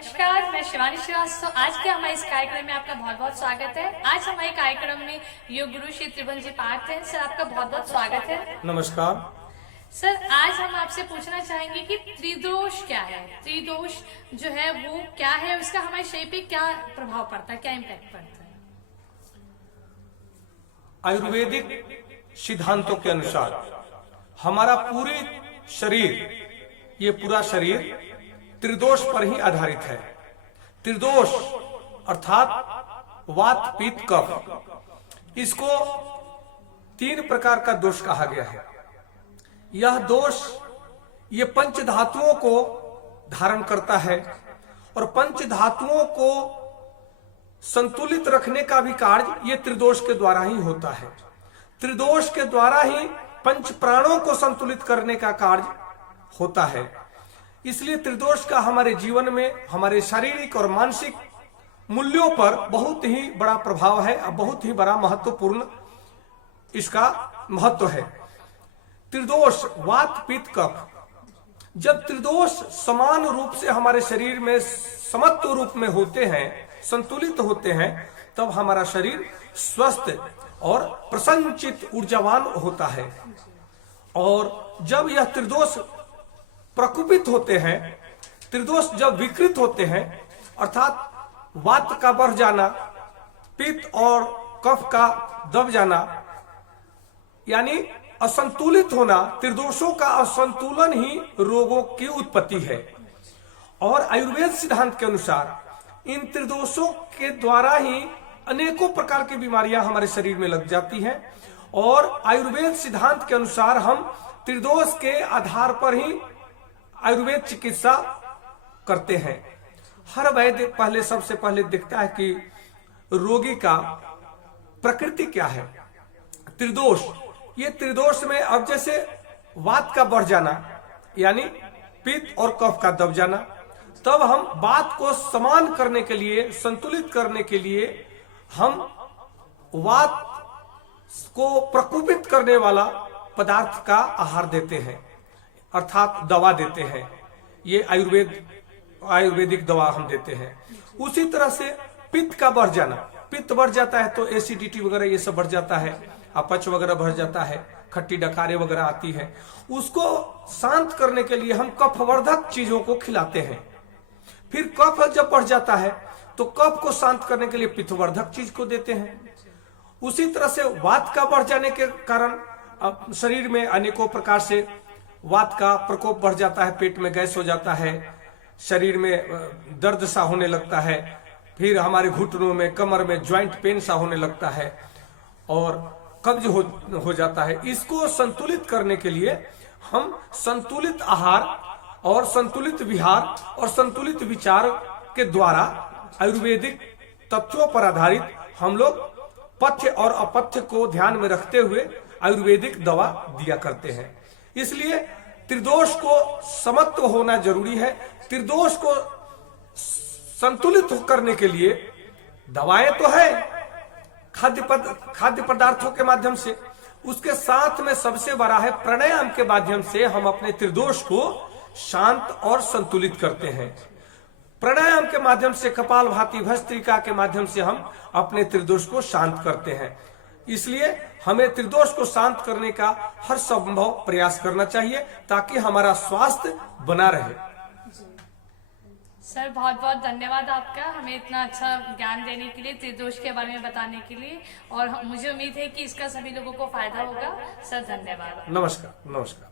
नमस्कार, मैं शिवानी श्रीवास्तव। आज के हमारे इस कार्यक्रम में आपका बहुत बहुत स्वागत है। आज हमारे कार्यक्रम में योग गुरु श्री त्रिभुवन जी पार्थ हैं। सर, आपका बहुत बहुत स्वागत है। नमस्कार सर, आज हम आपसे पूछना चाहेंगे कि त्रिदोष क्या है। त्रिदोष जो है वो क्या है, उसका हमारे शरीर पे क्या प्रभाव पड़ता है, क्या इम्पैक्ट पड़ता है। आयुर्वेदिक सिद्धांतों के अनुसार हमारा पूरी शरीर, ये पूरा शरीर त्रिदोष पर ही आधारित है। त्रिदोष अर्थात वात पित्त कफ, इसको 3 प्रकार का दोष कहा गया है। यह दोष ये पंच धातुओं को धारण करता है और पंच धातुओं को संतुलित रखने का भी कार्य ये त्रिदोष के द्वारा ही होता है। त्रिदोष के द्वारा ही पंच प्राणों को संतुलित करने का कार्य होता है। इसलिए त्रिदोष का हमारे जीवन में, हमारे शारीरिक और मानसिक मूल्यों पर बहुत ही बड़ा प्रभाव है और बहुत ही बड़ा महत्वपूर्ण इसका महत्व है। त्रिदोष वात पित्त कफ, जब त्रिदोष समान रूप से हमारे शरीर में समत्व रूप में होते हैं, संतुलित होते हैं, तब हमारा शरीर स्वस्थ और प्रसन्नचित ऊर्जावान होता है। और जब यह त्रिदोष प्रकुपित होते हैं, त्रिदोष जब विकृत होते हैं, अर्थात वात का बढ़ जाना, पित्त और कफ का दब जाना, यानी असंतुलित होना, त्रिदोषों का असंतुलन ही रोगों की उत्पत्ति है। और आयुर्वेद सिद्धांत के अनुसार इन त्रिदोषों के द्वारा ही अनेकों प्रकार की बीमारियां हमारे शरीर में लग जाती हैं। और आयुर्वेद सिद्धांत के अनुसार हम त्रिदोष के आधार पर ही आयुर्वेद चिकित्सा करते हैं। हर वैद्य पहले सबसे पहले देखता है कि रोगी का प्रकृति क्या है। त्रिदोष, ये त्रिदोष में अब जैसे वात का बढ़ जाना यानी पित्त और कफ का दब जाना, तब हम वात को समान करने के लिए, संतुलित करने के लिए हम वात को प्रकोपित करने वाला पदार्थ का आहार देते हैं, अर्थात दवा देते हैं। ये आयुर्वेदिक दवा हम देते हैं। उसी तरह से पित्त का बढ़ जाना, पित्त बढ़ जाता है तो एसिडिटी वगैरह ये सब बढ़ जाता है, अपच वगैरह बढ़ जाता है, खट्टी डकारे वगैरह आती है। उसको शांत करने के लिए हम कफवर्धक चीजों को खिलाते हैं। फिर कफ जब बढ़ जाता है तो कफ को शांत करने के लिए पित्तवर्धक चीज को देते हैं। उसी तरह से वात का बढ़ जाने के कारण शरीर में अनेकों प्रकार से वात का प्रकोप बढ़ जाता है, पेट में गैस हो जाता है, शरीर में दर्द सा होने लगता है, फिर हमारे घुटनों में, कमर में ज्वाइंट पेन सा होने लगता है और कब्ज हो जाता है। इसको संतुलित करने के लिए हम संतुलित आहार और संतुलित विहार और संतुलित विचार के द्वारा आयुर्वेदिक तत्वों पर आधारित हम लोग पथ्य और अपथ्य को ध्यान में रखते हुए आयुर्वेदिक दवा दिया करते हैं। इसलिए त्रिदोष को समत्व होना जरूरी है। त्रिदोष को संतुलित करने के लिए दवाएं तो है खाद्य पदार्थों के माध्यम से, उसके साथ में सबसे बड़ा है प्राणायाम के माध्यम से हम अपने त्रिदोष को शांत और संतुलित करते हैं। प्राणायाम के माध्यम से, कपालभाति, भस्त्रिका के माध्यम से हम अपने त्रिदोष को शांत करते हैं। इसलिए हमें त्रिदोष को शांत करने का हर संभव प्रयास करना चाहिए ताकि हमारा स्वास्थ्य बना रहे। सर, बहुत बहुत धन्यवाद आपका, हमें इतना अच्छा ज्ञान देने के लिए, त्रिदोष के बारे में बताने के लिए। और मुझे उम्मीद है कि इसका सभी लोगों को फायदा होगा। सर, धन्यवाद। नमस्कार। नमस्कार।